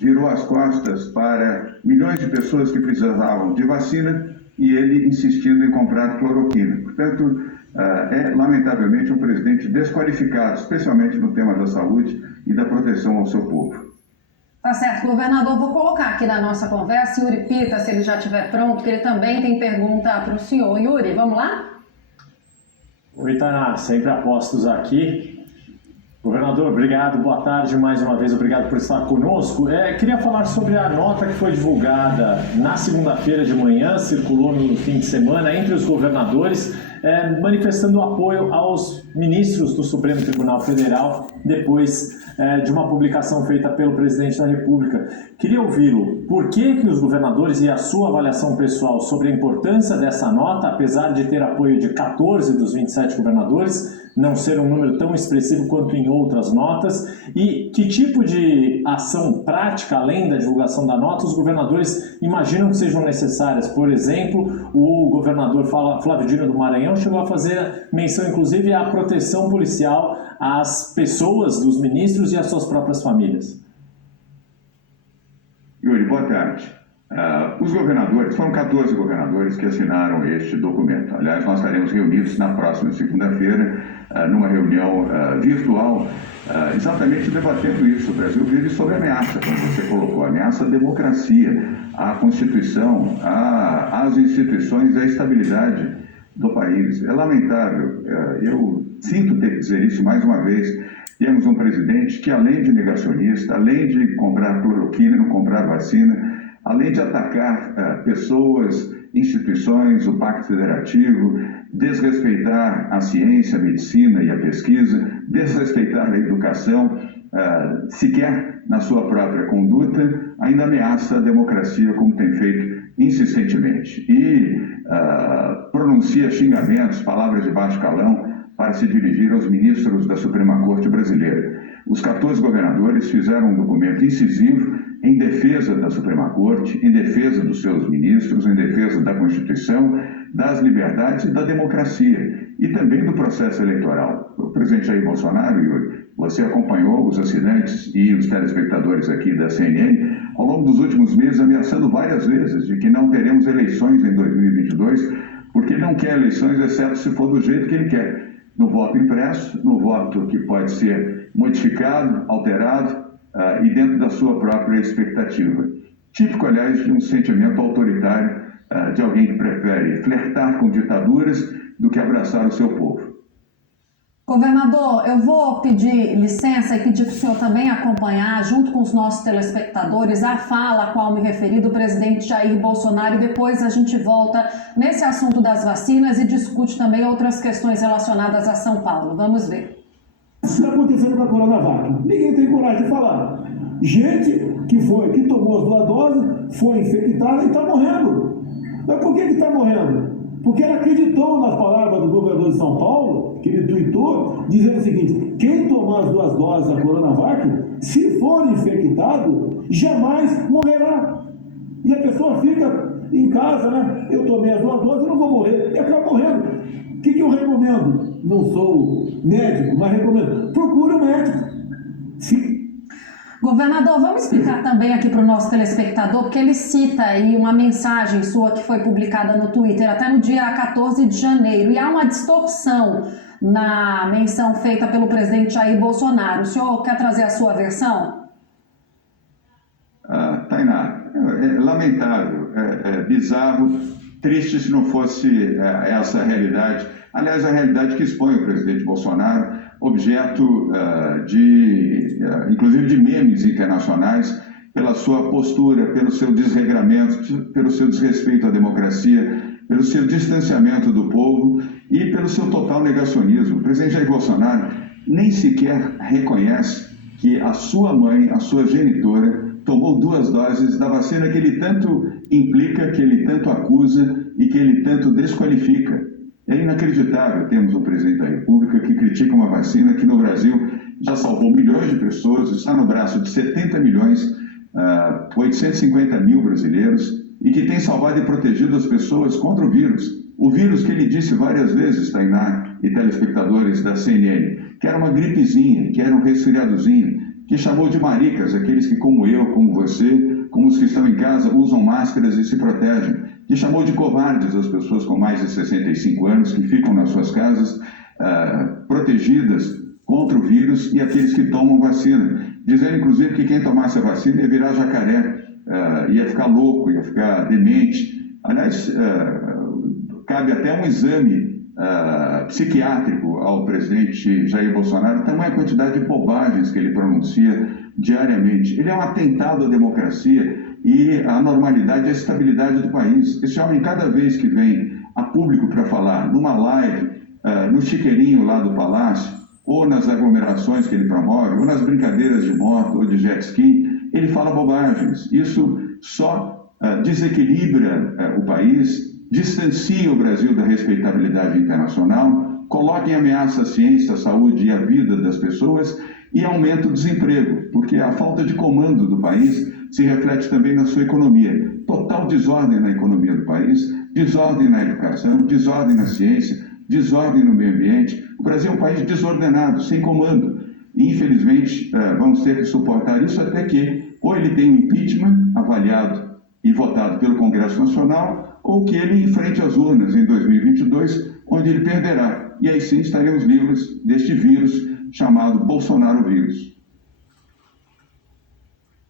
Virou as costas para milhões de pessoas que precisavam de vacina e ele insistindo em comprar cloroquina. Portanto, é lamentavelmente um presidente desqualificado, especialmente no tema da saúde e da proteção ao seu povo. Tá certo, governador, vou colocar aqui na nossa conversa Yuri Pita, se ele já estiver pronto, que ele também tem pergunta para o senhor. Yuri, vamos lá? Oi, Tainá, sempre apostos aqui. Governador, obrigado, boa tarde mais uma vez, obrigado por estar conosco. Queria falar sobre a nota que foi divulgada na segunda-feira de manhã, circulou no fim de semana entre os governadores, manifestando apoio aos ministros do Supremo Tribunal Federal, depois de uma publicação feita pelo presidente da República. Queria ouvi-lo, por que os governadores e a sua avaliação pessoal sobre a importância dessa nota, apesar de ter apoio de 14 dos 27 governadores, não ser um número tão expressivo quanto em outras notas, e que tipo de ação prática, além da divulgação da nota, os governadores imaginam que sejam necessárias? Por exemplo, o governador Flávio Dino do Maranhão chegou a fazer menção, inclusive, à proteção policial às pessoas, dos ministros e às suas próprias famílias. Yuri, boa tarde. Os governadores, foram 14 governadores que assinaram este documento. Aliás, nós estaremos reunidos na próxima segunda-feira, numa reunião virtual, exatamente debatendo isso. O Brasil vive sob ameaça, como você colocou, ameaça à democracia, à Constituição, às instituições, à estabilidade do país. É lamentável, eu sinto ter que dizer isso mais uma vez. Temos um presidente que, além de negacionista, além de comprar cloroquina, não comprar vacina, além de atacar pessoas, instituições, o Pacto Federativo, desrespeitar a ciência, a medicina e a pesquisa, desrespeitar a educação, sequer na sua própria conduta, ainda ameaça a democracia, como tem feito insistentemente. E pronuncia xingamentos, palavras de baixo calão, para se dirigir aos ministros da Suprema Corte brasileira. Os 14 governadores fizeram um documento incisivo em defesa da Suprema Corte, em defesa dos seus ministros, em defesa da Constituição, das liberdades e da democracia, e também do processo eleitoral. O presidente Jair Bolsonaro, Yuri, você acompanhou os assinantes e os telespectadores aqui da CNN ao longo dos últimos meses, ameaçando várias vezes de que não teremos eleições em 2022, porque não quer eleições, exceto se for do jeito que ele quer. No voto impresso, no voto que pode ser modificado, alterado e dentro da sua própria expectativa. Típico, aliás, de um sentimento autoritário de alguém que prefere flertar com ditaduras do que abraçar o seu povo. Governador, eu vou pedir licença e pedir para o senhor também acompanhar, junto com os nossos telespectadores, a fala a qual me referi do presidente Jair Bolsonaro, e depois a gente volta nesse assunto das vacinas e discute também outras questões relacionadas a São Paulo. Vamos ver. Isso está acontecendo com a Coronavac. Ninguém tem coragem de falar. Gente que tomou as 2 doses, foi infectada e está morrendo. Mas por que está morrendo? Porque ela acreditou nas palavras do governador de São Paulo, que ele tuitou, dizendo o seguinte: quem tomar as 2 doses da Coronavac, se for infectado, jamais morrerá. E a pessoa fica em casa, né? Eu tomei as 2 doses e não vou morrer. E acaba morrendo. O que eu recomendo? Não sou médico, mas recomendo. Procure um médico. Governador, vamos explicar também aqui para o nosso telespectador, porque ele cita aí uma mensagem sua que foi publicada no Twitter até no dia 14 de janeiro, e há uma distorção na menção feita pelo presidente Jair Bolsonaro. O senhor quer trazer a sua versão? Tainá, é lamentável, é bizarro, triste se não fosse essa realidade. Aliás, a realidade que expõe o presidente Bolsonaro, objeto inclusive de memes internacionais, pela sua postura, pelo seu desregramento, pelo seu desrespeito à democracia, pelo seu distanciamento do povo e pelo seu total negacionismo. O presidente Jair Bolsonaro nem sequer reconhece que a sua mãe, a sua genitora, tomou 2 doses da vacina que ele tanto implica, que ele tanto acusa e que ele tanto desqualifica. É inacreditável termos um presidente da República que critica uma vacina que no Brasil já salvou milhões de pessoas, está no braço de 70 milhões, 850 mil brasileiros, e que tem salvado e protegido as pessoas contra o vírus. O vírus que ele disse várias vezes, Tainá e telespectadores da CNN, que era uma gripezinha, que era um resfriadozinho, que chamou de maricas aqueles que, como eu, como você, como os que estão em casa, usam máscaras e se protegem, que chamou de covardes as pessoas com mais de 65 anos que ficam nas suas casas protegidas contra o vírus e aqueles que tomam vacina, dizendo inclusive que quem tomasse a vacina ia virar jacaré, ia ficar louco, ia ficar demente. Aliás, cabe até um exame psiquiátrico ao presidente Jair Bolsonaro, tamanha quantidade de bobagens que ele pronuncia diariamente. Ele é um atentado à democracia e à normalidade e à estabilidade do país. Esse homem, cada vez que vem a público para falar, numa live, no chiqueirinho lá do Palácio, ou nas aglomerações que ele promove, ou nas brincadeiras de moto ou de jet ski, ele fala bobagens. Isso só desequilibra o país, distancia o Brasil da respeitabilidade internacional, coloca em ameaça a ciência, a saúde e a vida das pessoas e aumenta o desemprego, porque a falta de comando do país se reflete também na sua economia. Total desordem na economia do país, desordem na educação, desordem na ciência, desordem no meio ambiente. O Brasil é um país desordenado, sem comando. E, infelizmente, vamos ter que suportar isso até que ou ele tenha um impeachment avaliado e votado pelo Congresso Nacional, ou que ele enfrente as urnas em 2022, onde ele perderá. E aí sim estaremos livres deste vírus chamado Bolsonaro vírus.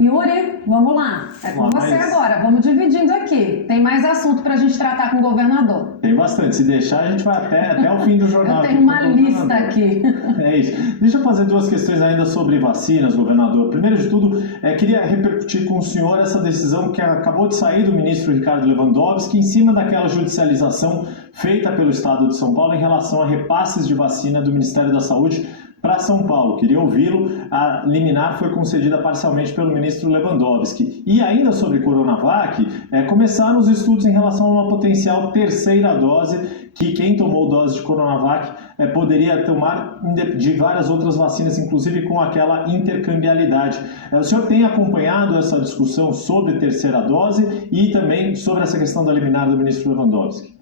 Yuri, vamos lá. É com você agora. Vamos dividindo aqui. Tem mais assunto para a gente tratar com o governador. Tem bastante. Se deixar, a gente vai até o fim do jornal. Eu tenho uma lista aqui. É isso. Deixa eu fazer duas questões ainda sobre vacinas, governador. Primeiro de tudo, queria repercutir com o senhor essa decisão que acabou de sair do ministro Ricardo Lewandowski em cima daquela judicialização feita pelo Estado de São Paulo em relação a repasses de vacina do Ministério da Saúde para São Paulo. Queria ouvi-lo. A liminar foi concedida parcialmente pelo ministro Lewandowski. E ainda sobre Coronavac, começaram os estudos em relação a uma potencial terceira dose, que quem tomou dose de Coronavac poderia tomar de várias outras vacinas, inclusive com aquela intercambialidade. O senhor tem acompanhado essa discussão sobre terceira dose e também sobre essa questão da liminar do ministro Lewandowski?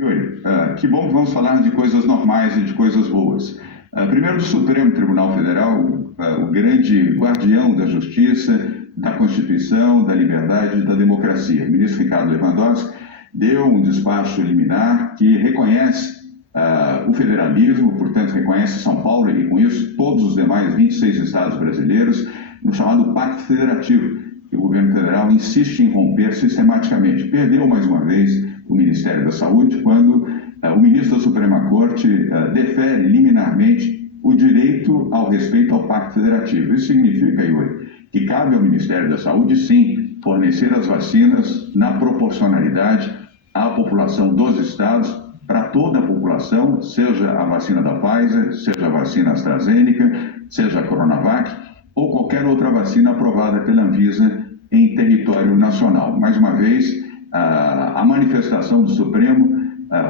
Yuri, que bom que vamos falar de coisas normais e de coisas boas. Primeiro, do Supremo Tribunal Federal, o grande guardião da justiça, da Constituição, da liberdade e da democracia. O ministro Ricardo Lewandowski deu um despacho liminar que reconhece o federalismo, portanto, reconhece São Paulo e, com isso, todos os demais 26 estados brasileiros, no chamado Pacto Federativo, que o governo federal insiste em romper sistematicamente. Perdeu, mais uma vez, o Ministério da Saúde, quando o ministro da Suprema Corte defere liminarmente o direito ao respeito ao Pacto Federativo. Isso significa, Yuri, que cabe ao Ministério da Saúde, sim, fornecer as vacinas na proporcionalidade à população dos estados, para toda a população, seja a vacina da Pfizer, seja a vacina AstraZeneca, seja a Coronavac, ou qualquer outra vacina aprovada pela Anvisa em território nacional. Mais uma vez, a manifestação do Supremo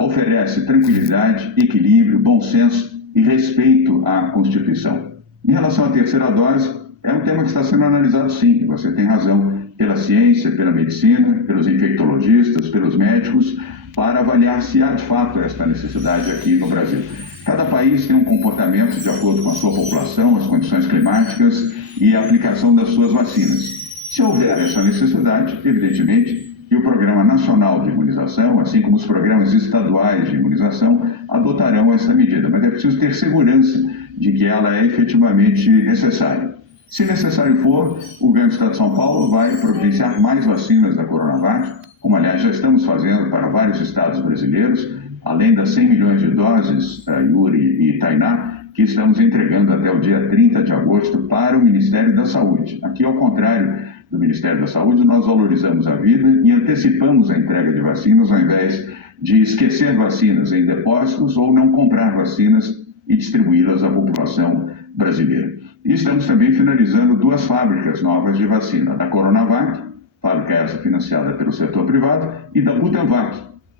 oferece tranquilidade, equilíbrio, bom senso e respeito à Constituição. Em relação à terceira dose, é um tema que está sendo analisado, sim, você tem razão, pela ciência, pela medicina, pelos infectologistas, pelos médicos, para avaliar se há de fato esta necessidade aqui no Brasil. Cada país tem um comportamento de acordo com a sua população, as condições climáticas e a aplicação das suas vacinas. Se houver essa necessidade, evidentemente, e o Programa Nacional de Imunização, assim como os programas estaduais de imunização, adotarão essa medida. Mas é preciso ter segurança de que ela é efetivamente necessária. Se necessário for, o governo do Estado de São Paulo vai providenciar mais vacinas da Coronavac, como, aliás, já estamos fazendo para vários estados brasileiros, além das 100 milhões de doses, Yuri e Tainá, que estamos entregando até o dia 30 de agosto para o Ministério da Saúde. Aqui, ao contrário do Ministério da Saúde, nós valorizamos a vida e antecipamos a entrega de vacinas, ao invés de esquecer vacinas em depósitos ou não comprar vacinas e distribuí-las à população brasileira. E estamos também finalizando 2 fábricas novas de vacina, da Coronavac, fábrica essa financiada pelo setor privado, e da Butanvac,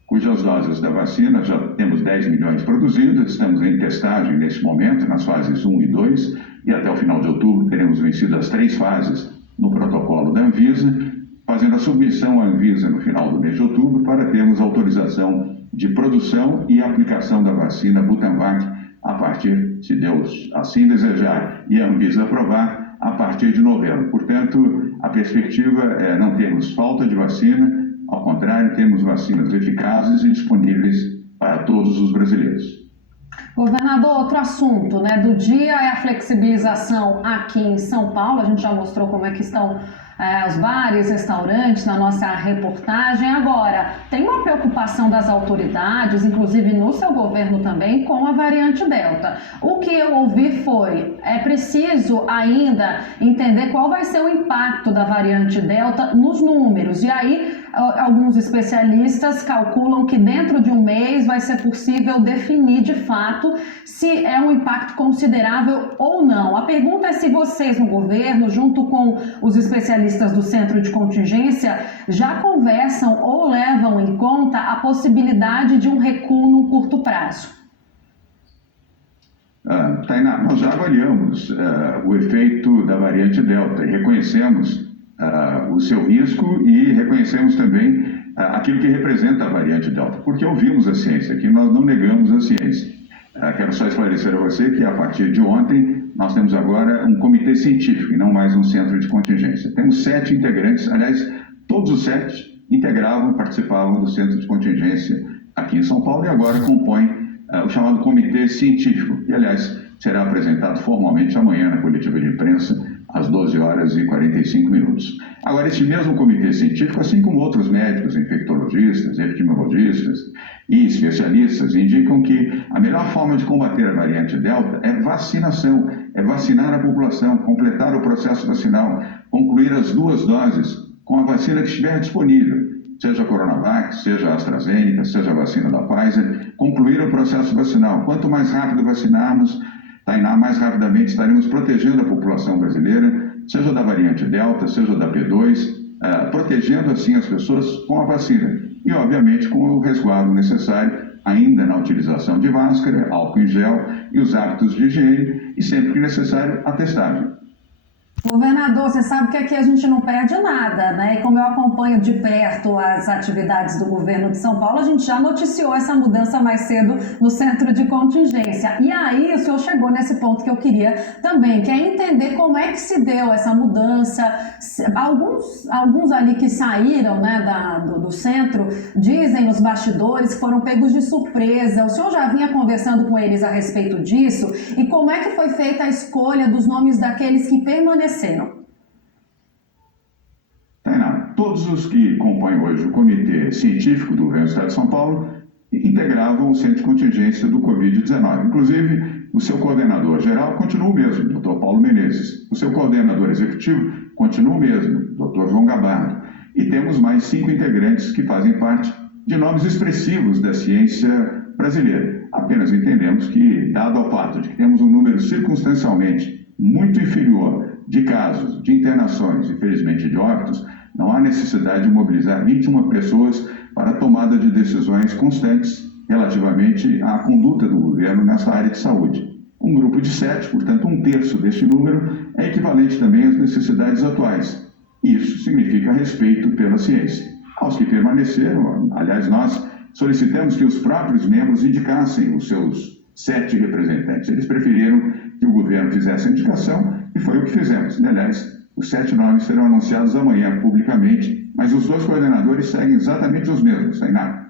cujas doses da vacina já temos 10 milhões produzidas, estamos em testagem neste momento, nas fases 1 e 2, e até o final de outubro teremos vencido as 3 fases no protocolo da Anvisa, fazendo a submissão à Anvisa no final do mês de outubro para termos autorização de produção e aplicação da vacina Butanvac a partir, se Deus assim desejar e a Anvisa aprovar, a partir de novembro. Portanto, a perspectiva é não termos falta de vacina, ao contrário, temos vacinas eficazes e disponíveis para todos os brasileiros. Governador, outro assunto, né, do dia é a flexibilização aqui em São Paulo. A gente já mostrou como é que estão os bares, restaurantes na nossa reportagem. Agora, tem uma preocupação das autoridades, inclusive no seu governo também, com a variante Delta. O que eu ouvi foi, é preciso ainda entender qual vai ser o impacto da variante Delta nos números. E aí, alguns especialistas calculam que dentro de um mês vai ser possível definir de fato se é um impacto considerável ou não. A pergunta é se vocês no governo, junto com os especialistas do Centro de Contingência, já conversam ou levam em conta a possibilidade de um recuo num curto prazo. Tainá, nós já avaliamos o efeito da variante Delta e reconhecemos o seu risco e reconhecemos também aquilo que representa a variante Delta, porque ouvimos a ciência, que nós não negamos a ciência. Quero só esclarecer a você que a partir de ontem nós temos agora um comitê científico e não mais um centro de contingência. Temos 7 integrantes, aliás, todos os 7 integravam, participavam do centro de contingência aqui em São Paulo e agora compõem o chamado comitê científico, que aliás será apresentado formalmente amanhã na coletiva de imprensa às 12 horas e 45 minutos. Agora, esse mesmo comitê científico, assim como outros médicos, infectologistas, epidemiologistas e especialistas, indicam que a melhor forma de combater a variante Delta é vacinação, é vacinar a população, completar o processo vacinal, concluir as 2 doses com a vacina que estiver disponível, seja a Coronavac, seja a AstraZeneca, seja a vacina da Pfizer, concluir o processo vacinal. Quanto mais rápido vacinarmos, Tainá, mais rapidamente estaremos protegendo a população brasileira, seja da variante Delta, seja da P2, protegendo assim as pessoas com a vacina e, obviamente, com o resguardo necessário, ainda na utilização de máscara, álcool em gel e os hábitos de higiene e, sempre que necessário, a testagem. Governador, você sabe que aqui a gente não perde nada, né? E como eu acompanho de perto as atividades do governo de São Paulo, a gente já noticiou essa mudança mais cedo no centro de contingência. E aí o senhor chegou nesse ponto que eu queria também, que é entender como é que se deu essa mudança. Alguns ali que saíram, né, do centro, dizem nos bastidores que foram pegos de surpresa. O senhor já vinha conversando com eles a respeito disso? E como é que foi feita a escolha dos nomes daqueles que permaneceram? Tainá, todos os que compõem hoje o Comitê Científico do Governo do Estado de São Paulo integravam o Centro de Contingência do Covid-19. Inclusive, o seu coordenador geral continua o mesmo, o Dr. Paulo Menezes. O seu coordenador executivo continua o mesmo, Dr. João Gabardo. E temos mais 5 integrantes que fazem parte de nomes expressivos da ciência brasileira. Apenas entendemos que, dado ao fato de que temos um número circunstancialmente muito inferior de casos, de internações e, felizmente, de óbitos, não há necessidade de mobilizar 21 pessoas para a tomada de decisões constantes relativamente à conduta do governo nessa área de saúde. Um grupo de 7, portanto, 1/3 deste número, é equivalente também às necessidades atuais. Isso significa respeito pela ciência. Aos que permaneceram, aliás, nós solicitamos que os próprios membros indicassem os seus 7 representantes. Eles preferiram que o governo fizesse a indicação e foi o que fizemos. Aliás, os 7 nomes serão anunciados amanhã publicamente, mas os 2 coordenadores seguem exatamente os mesmos, Tainá.